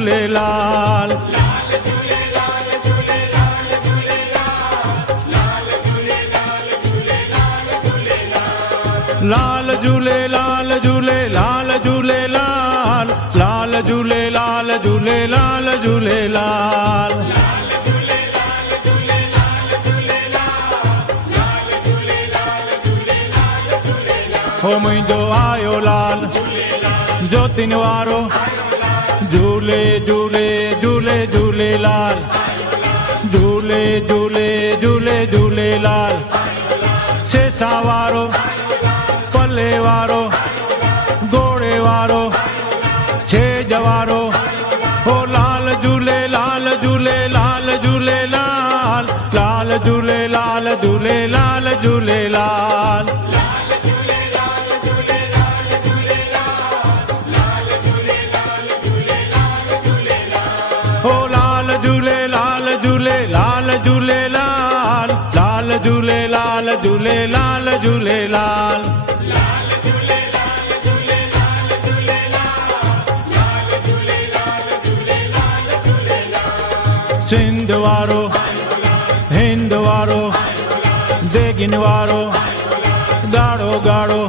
झूलेलाल लाल झूलेलाल झूलेलाल झूलेलाल लाल झूलेलाल झूलेलाल झूलेलाल हो मुंहिंजो आयो लाल ज्योतिन वारो झूले झूले झूले झूलेलाल झूले झूले झूले झूलेलाल सेसा वारो पले वारो घोड़े वारो छेज वारो हो लाल झूले लाल झूले लाल झूले लाल लाल झूले लाल झूले लाल झूले लाल हो लाल झूले लाल झूले लाल झूले लाल लाल झूले लाल झूले लाल झूले लाल सिंध वारो हिंद वारो देगिन वारो गाड़ो गाड़ो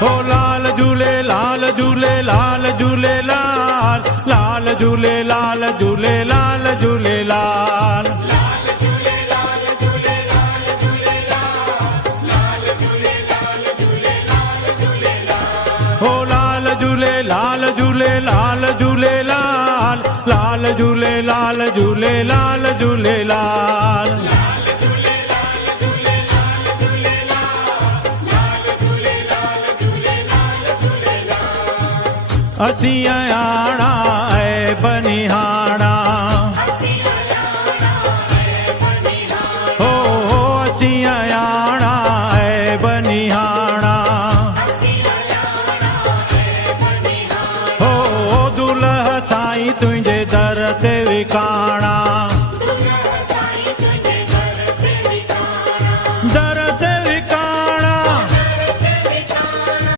हो लाल झूले लाल झूले लाल झूले लाल लाल झूले लाल झूले लाल झूले लाल हो लाल झूले लाल झूले लाल झूले लाल लाल झूले लाल झूले लाल झूले लाल असीं आयाणा